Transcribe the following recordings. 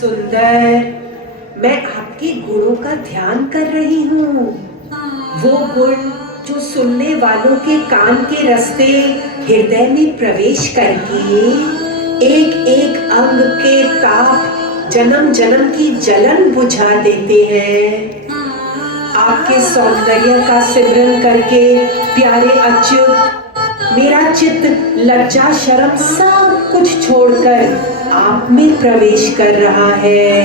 सुंदर, मैं आपके गुणों का ध्यान कर रही हूँ। वो गुण जो सुनने वालों के कान के रास्ते हृदय में प्रवेश करके एक एक अंग के ताप जन्म जन्म की जलन बुझा देते हैं। आपके सौंदर्य का सिमरन करके प्यारे अच्युत, मेरा चित्त लज्जा शर्म सब कुछ छोड़कर आप में प्रवेश कर रहा है।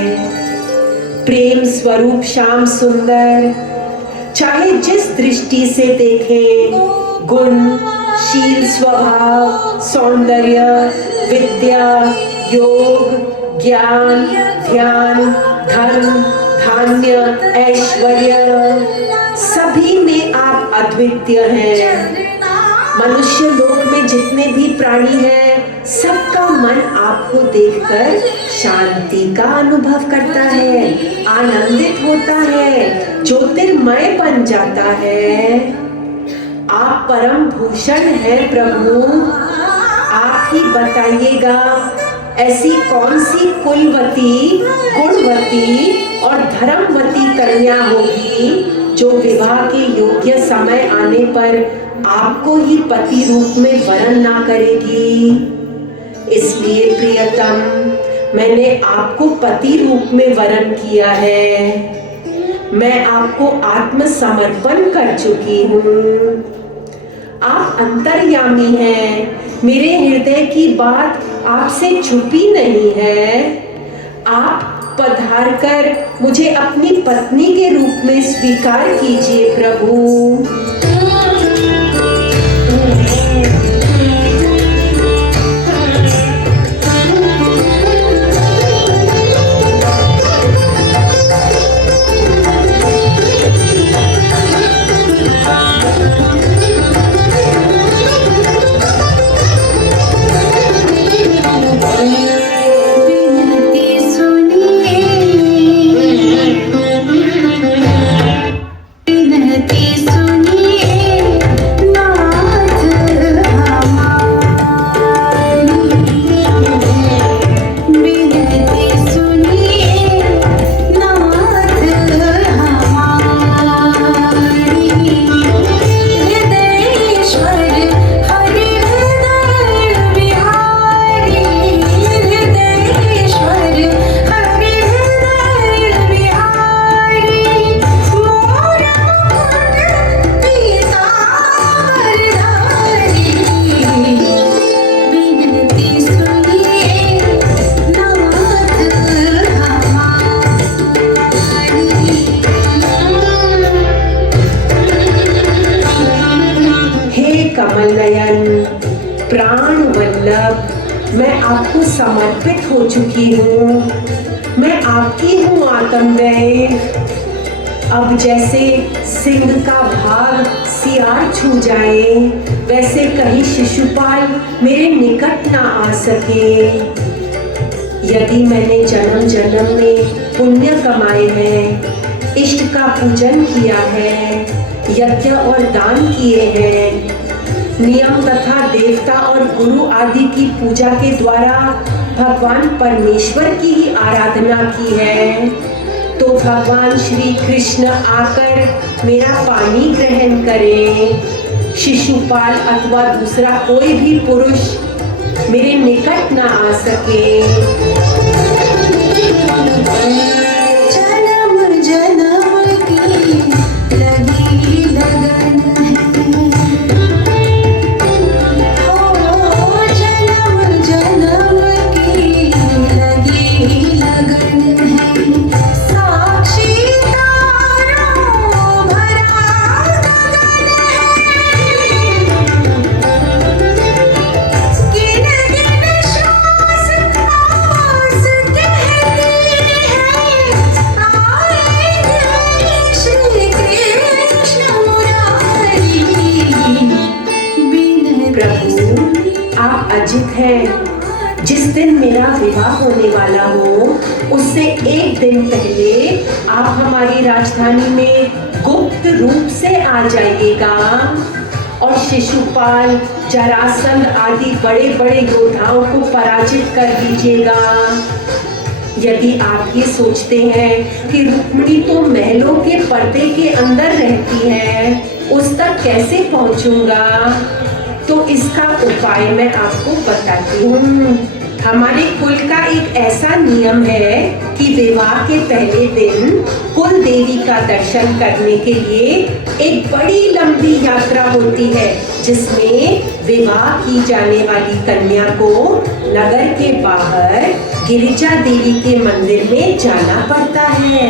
प्रेम स्वरूप श्याम सुंदर, चाहे जिस दृष्टि से देखें, गुण, शील, स्वभाव, सौंदर्य, विद्या, योग, ज्ञान, ध्यान, धर्म, धान्य, ऐश्वर्य, सभी में आप अद्वितीय हैं। मनुष्य लोक में जितने भी प्राणी हैं, सबका मन आपको देखकर शांति का अनुभव करता है, आनंदित होता है, ज्योतिर्मय बन जाता है। आप परम भूषण हैं प्रभु। आप ही बताइएगा, ऐसी कौन सी कुलवती, गुणवती और धर्मवती कन्या होगी जो विवाह के योग्य समय आने पर आपको ही पति रूप में वरण ना करेगी। इसलिए प्रियतम, मैंने आपको पति रूप में वरण किया है। मैं आपको आत्मसमर्पण कर चुकी हूँ। आप अंतर्यामी हैं। मेरे हृदय की बात आपसे छुपी नहीं है। आप पधार कर मुझे अपनी पत्नी के रूप में स्वीकार कीजिए प्रभु। प्राण वल्लभ, मैं आपको समर्पित हो चुकी हूँ। मैं आपकी हूँ आत्मदैव। अब जैसे सिंह का भाग सियार छू जाए, वैसे कहीं शिशुपाल मेरे निकट ना आ सके। यदि मैंने जन्म जन्म में पुण्य कमाए हैं, इष्ट का पूजन किया है, यज्ञ और दान किए हैं, नियम तथा देवता और गुरु आदि की पूजा के द्वारा भगवान परमेश्वर की ही आराधना की है, तो भगवान श्री कृष्ण आकर मेरा पानी ग्रहण करें। शिशुपाल अथवा दूसरा कोई भी पुरुष मेरे निकट न आ सके। जिस दिन मेरा विवाह होने वाला हो, उससे एक दिन पहले आप हमारी राजधानी में गुप्त रूप से आ जाइएगा और शिशुपाल, जरासंध आदि बड़े बड़े योद्धाओं को पराजित कर दीजिएगा। यदि आप ये सोचते हैं कि रुक्मिणी तो महलों के पर्दे के अंदर रहती है, उस तक कैसे पहुंचूंगा, तो इसका उपाय मैं आपको बताती हूँ। हमारे कुल का एक ऐसा नियम है कि विवाह के पहले दिन कुल देवी का दर्शन करने के लिए एक बड़ी लंबी यात्रा होती है, जिसमें विवाह की जाने वाली कन्या को नगर के बाहर गिरिजा देवी के मंदिर में जाना पड़ता है।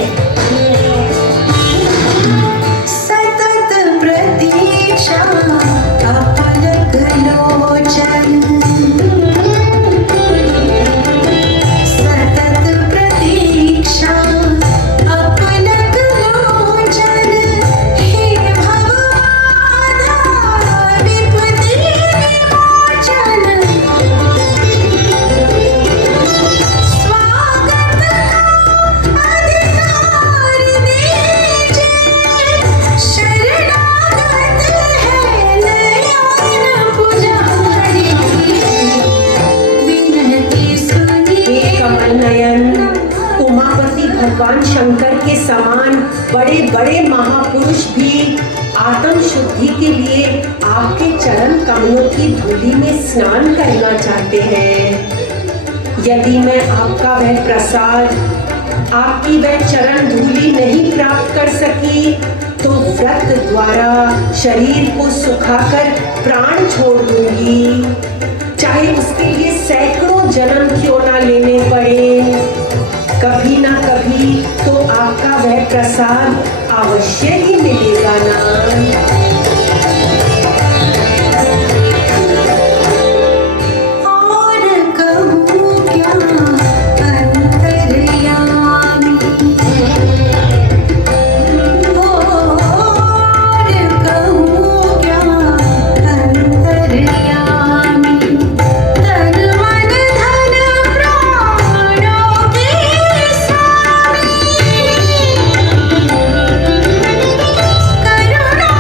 सतत प्रतीक्षा अपलक लोचन, सतत प्रतीक्षा अपलक लोचन, हे भवबाधा विपत्ति विमोचन, स्वागत का अधिकार दीजिए, शरणागत है नयन पुजारी, विनती सुनिए। हे कमल नयन, उमापति भगवान शंकर के समान बड़े बड़े महापुरुष भी आत्म शुद्धि के लिए आपके चरण कमलों की धूलि में स्नान करना चाहते हैं। यदि मैं आपका वह प्रसाद, आपकी वह चरण धूलि नहीं प्राप्त कर सकी, तो व्रत द्वारा शरीर को सुखाकर प्राण छोड़ दूंगी, चाहे उसके लिए सैकड़ों जन्म क्यों ना लेने पड़े। कभी ना कभी तो आपका वह प्रसाद अवश्य ही मिलेगा ना। और कहूँ क्या अंतर्यामी, और कहूँ क्या अंतर्यामी, तन मन धन प्राणों के स्वामी, करुणा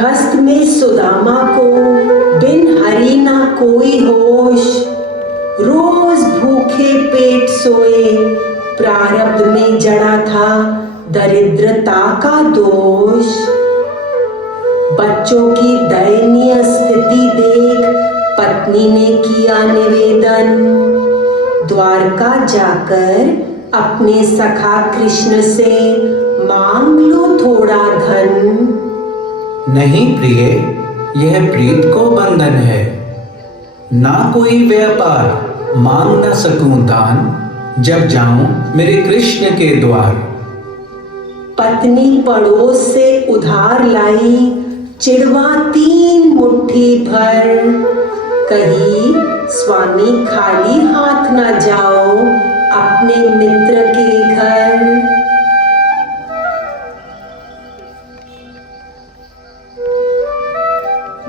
गृहस्थ में सुदामा को बिन हरि ना कोई होश, रोज भूखे पेट सोए, प्रारब्ध में जड़ा था दरिद्रता का दोष। बच्चों की दयनीय स्थिति देख पत्नी ने किया निवेदन, द्वारका जाकर अपने सखा कृष्ण से मांग लो थोड़ा धन। नहीं प्रिय, यह प्रीत को बंधन है, ना कोई व्यापार मांग न सकूं दान, जब जाऊं मेरे कृष्ण के द्वार। पत्नी पड़ोस से उधार लाई, चिड़वा 3 मुट्ठी भर, कही स्वामी खाली हाथ न जाओ अपने मित्र के घर।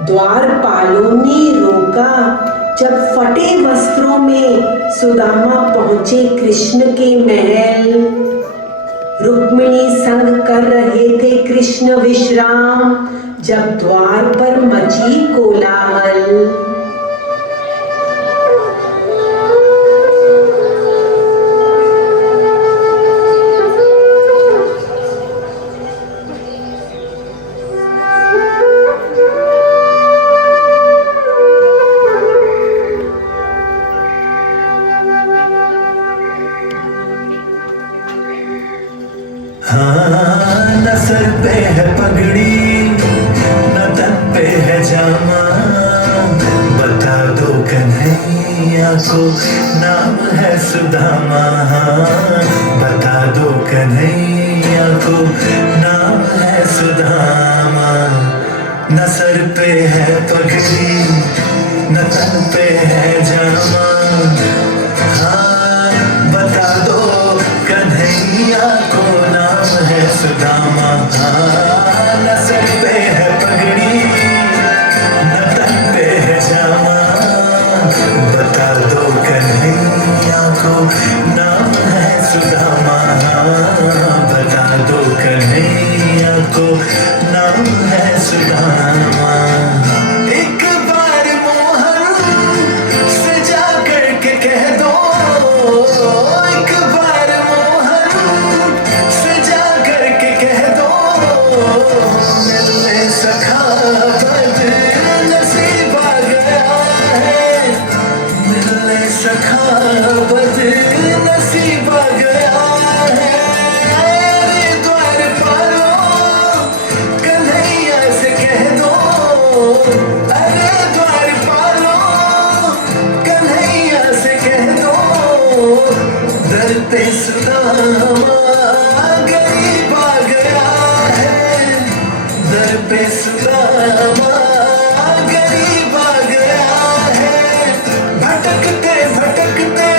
द्वारपालों ने रोका, जब फटे वस्त्रों में सुदामा पहुंचे कृष्ण के महल। रुक्मिणी संग कर रहे थे कृष्ण विश्राम, जब द्वार पर मची कोलाहल। न सर पे है पगड़ी, न तन पे है जामा, बता दो कन्हैया को नाम है सुदामा। बता दो कन्हैया को नाम है सुदामा। न सर पे है पगड़ी, न तन पे है जामा, हाँ बता दो कन्हैया को नाम है सुदामा। न सर पे है पगड़ी, न तन पे है जामा, बता दो कन्हैया को नाम है सुदामा। बता दो कन्हैया को नाम है सुदामा। एक बार मोहन से जा करके कह दो, एक बार मोहन से जा करके कह दो, मिलने सखा बदनसीब आ गया है, मिलने सखा बदनसीब आ गया है। अरे द्वारपालो कन्हैया से कह दो, अरे द्वारपालो कन्हैया से कह दो, दर पे सुदामा गरीब आ गया है, दर पे सुदामा गरीब आ गया है। भटकते भटकते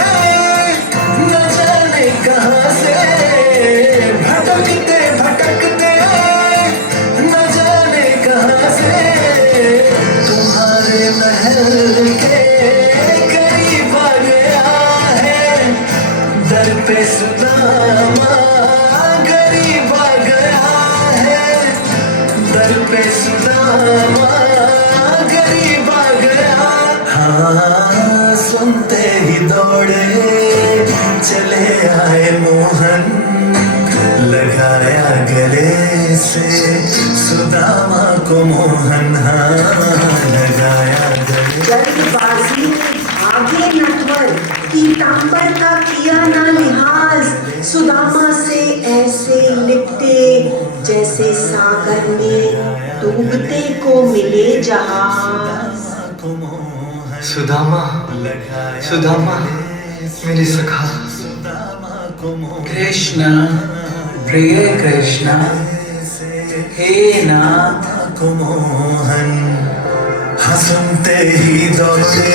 न जाने कहाँ से, भटकते भटकते न जाने कहाँ से, तुम्हारे महल के करीब आ गया है, दर पे सुदामा गरीब आ गया है, दर पे सुदामा गरीब आ गया। हाँ सुनते ही दौड़े चले आए मोहन, लगाया गले से सुदामा को मोहन। हाँ लगाया गले। जल्दबाजी में भागे नटवर, पीतांबर का किया ना लिहाज, सुदामा से ऐसे लिपटे जैसे सागर में डूबते को मिले जहाज। सुदामा, सुदामा मेरे सखा, कृष्ण प्रिय कृष्ण हे नाथ को मोहन। हाँ सुनते ही दौड़े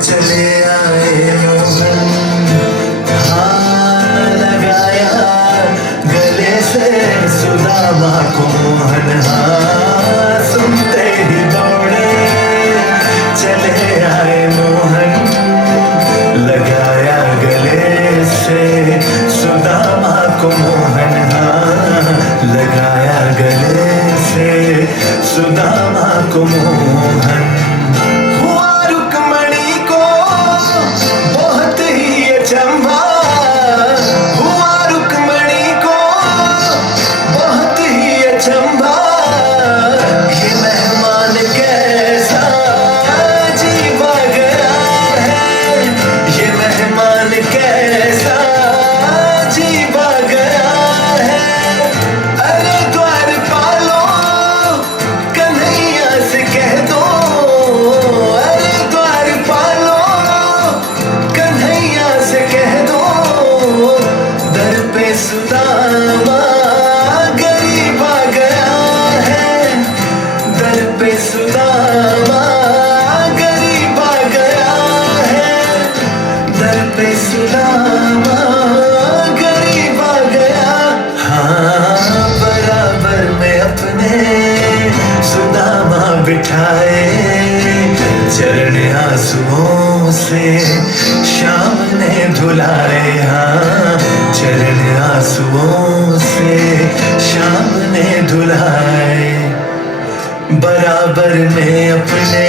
चले आए मोहन, हाँ लगाया गले से सुदामा को मोहन। हाँ सुनते ही दौड़े चले आए मोहन, लगाया गले से सुदामा को मोहन। हाँ लगाया गले से सुदामा को मोहन हुआ रुक्मणी को बहुत ही अचंभा, हुआ रुक्मणी को बहुत ही अचंभा। ये मेहमान कैसा जीवा गया है, ये मेहमान कैसा जीवा गया है। अरे द्वारपालो कन्हैया से कह दो, अरे द्वारपालो कन्हैया से कह दो, दर पे सुदामा गरीब आ गया है, दर पे सुदामा गरीब आ गया है, दर पे सुदामा गरीब आ गया। हाँ बराबर में अपने सुदामा बिठाए, चरण आंसुओं से श्याम ने धुलाए। हाँ चरण आंसुओं से श्याम ने धुलाए, बराबर में अपने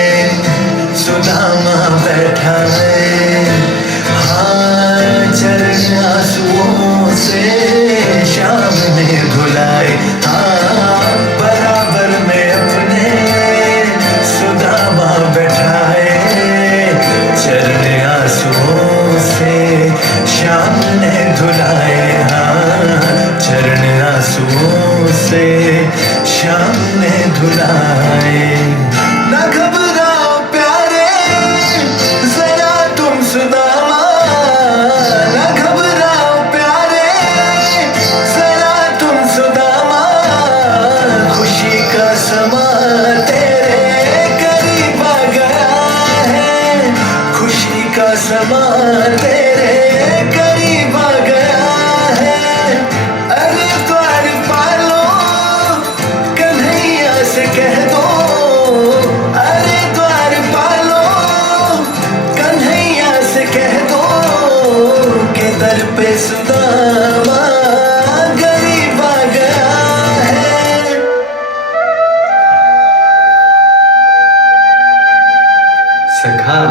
सुदामा बैठा है। हाँ चरण आंसुओं से श्याम ने धुलाए, हाँ बराबर में अपने सुदामा बैठाए, चरण आंसुओं से श्याम ने धुलाए। हाँ चरण आंसुओं से श्याम ने धुलाए। ना घबराओ प्यारे जरा तुम सुदामा, ना घबराओ प्यारे जरा तुम सुदामा, खुशी का समा तेरे करीब आ गया है, खुशी का समा तेरे करीब आ गया है। अरे द्वारपालो कन्हैया से कह दो, अरे द्वारपालो कन्हैया से कह दो, के दर पे सुदामा गरीब आ गया है। सखा,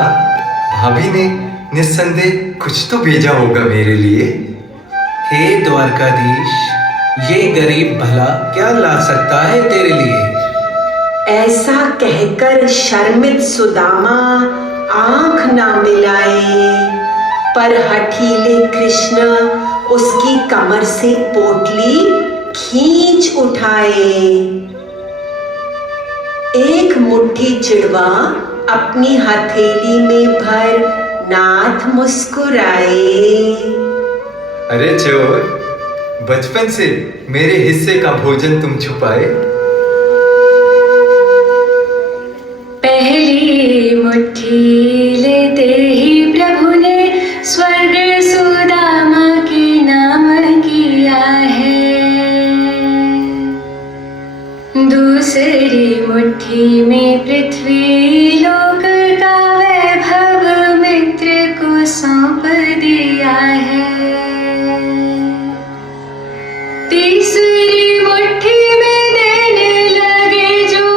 भाभी ने निस्संदेह कुछ तो भेजा होगा मेरे लिए। हे द्वारकाधीश, ये गरीब भला क्या ला सकता है तेरे लिए? ऐसा कहकर शर्मित सुदामा आंख ना मिलाए, पर हठीले कृष्ण उसकी कमर से पोटली खींच उठाए। एक मुट्ठी चिड़वा अपनी हथेली में भर नाथ मुस्कुराए। अरे चोर, बचपन से मेरे हिस्से का भोजन तुम छुपाए। पहली मुट्ठी लेते ही प्रभु ने स्वर्ग सुदामा के नाम किया है, दूसरी मुट्ठी में पृथ्वी लोक का वैभव मित्र को सौंप दिया है, तीसरी मुट्ठी में देने लगे जो,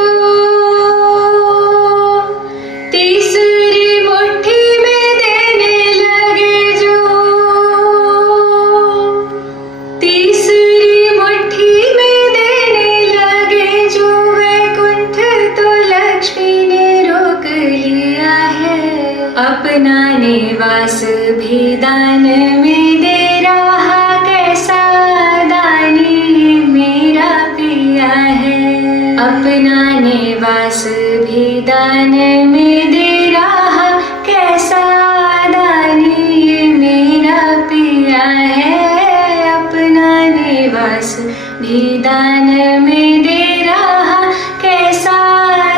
तीसरी मुट्ठी में देने लगे जो, तीसरी मुट्ठी में देने लगे जो, वैकुंठ तो लक्ष्मी ने रोक लिया है, अपना निवास भी दान में दे रहा, कैसा दानी मेरा पिया है, अपना निवास भी दान में दे रहा, कैसा दानी मेरा पिया है, अपना निवास भी दान में दे रहा, कैसा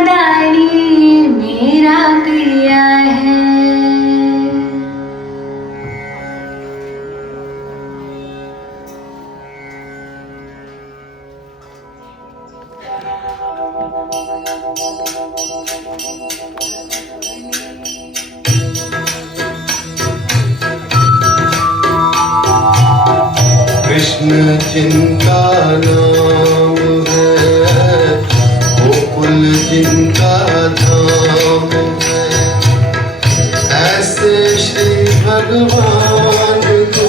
दानी मेरा पिया है। कृष्ण चिंता नाम है, गोकुल जिनका धाम है, ऐसे श्री भगवान को,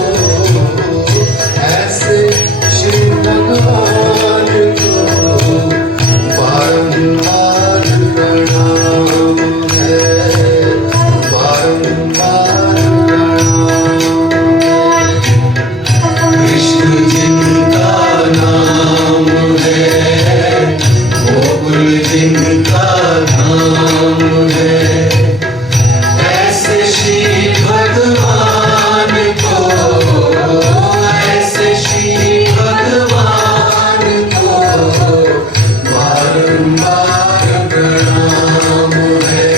ऐसे श्री भगवान को बारंबार प्रणाम है, बारंबार प्रणाम है। कृष्ण जिनका नाम है, गोकुल जिनका धाम है, ऐसे श्री भगवान को, ऐसे श्री भगवान को बारंबार प्रणाम है,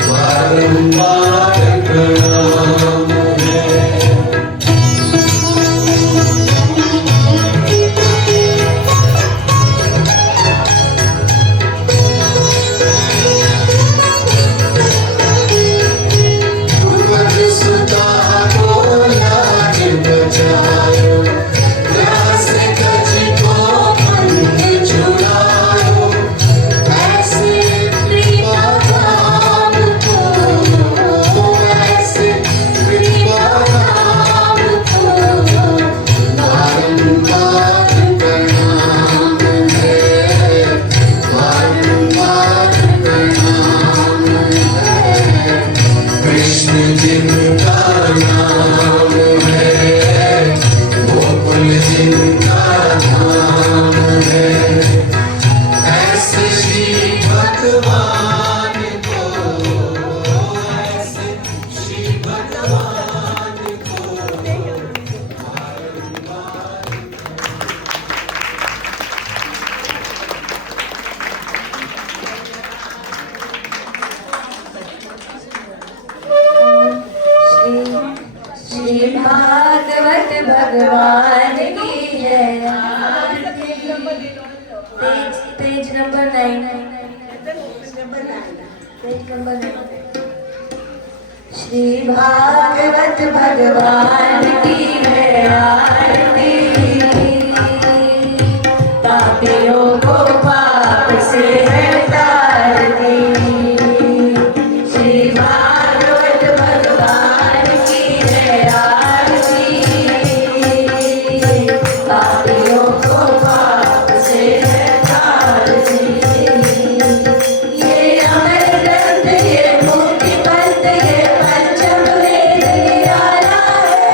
बारंबार प्रणाम है। भगवत सुता को लाज बचायो, व्यास गज को पंख छुड़ायो, ऐसे कृपा धाम को, ऐसे कृपा धाम को बारंबार प्रणाम है, बारंबार प्रणाम है। कृष्ण जिनका नाम है, गोकुल जिनका धाम है, ऐसे श्री भगवान को, ऐसे श्री भगवान को श्री भागवत भगवान की है। Page number 9, page number 9। Shri Bhagwat भगवान की है आरती, पापियों को पाप से हटाती। श्री भागवत भगवान की है आरती, पापियों को पाप से हटाती। ये अमर ग्रंथ, ये मुक्ति पंथ, ये पंचम वेद निराला है,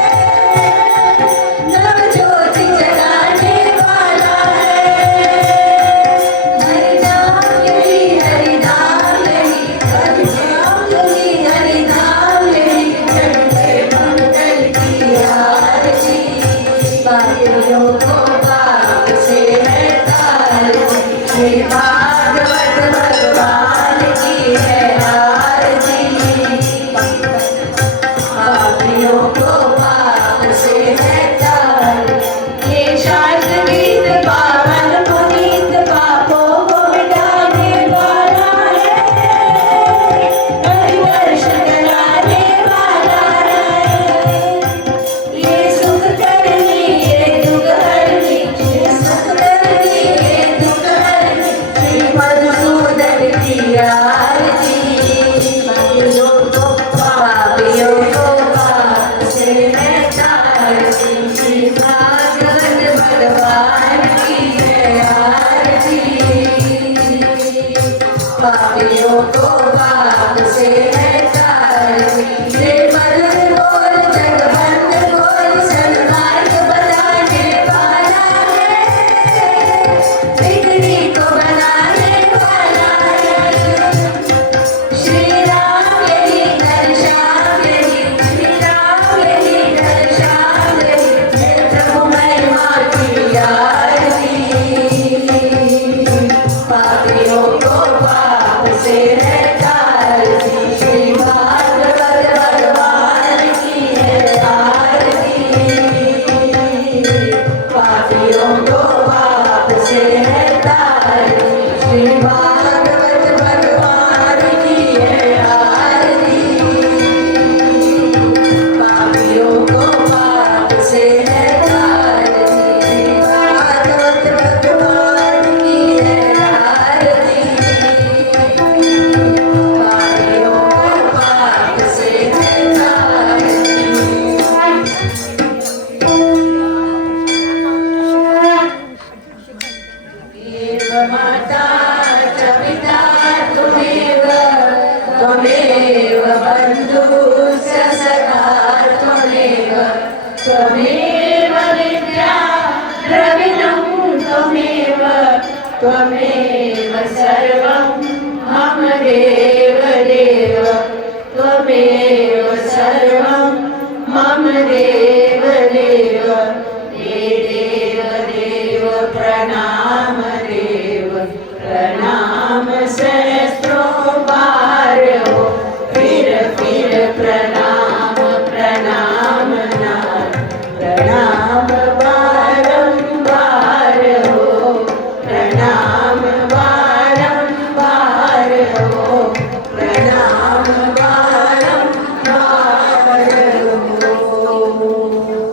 नव ज्योति जगाने वाला है। हरिनाम यही, हरिनाम यही, हरिनाम यही, हरिनाम यही, जगते मंगल की आरती। पापियों को पाप से हटाती। श्री भागवत भगवान की है आरती, पापियों को पाप से हटाती। ये शास्त्र गीत पावन पुनीत, पापों को मिटाने वाला है, हरिवर्ष कराने वाला है। ये सुख करनी, ये दुख हरनी, ये सुख करनी, ये दुख हरनी, श्री मधुसूदन की आरती। पापियों को पाप से हटाती। श्री भागवत भगवान की है आरती, पापियों को पाप से हटाती। ये मधुर बोल जगबंद बोल, सन्मार्ग बताने वाला है, बिगड़ी को बनाने वाला है। श्री राम यही, घनश्याम यही, श्री राम यही, घनश्याम यही, हे प्रभु महिमा की आरती। पापियों को पाप से हटाती। श्री त्वमेव विद्या द्रविणं त्वमेव त्वमेव सर्वं मम देव देव त्वमेव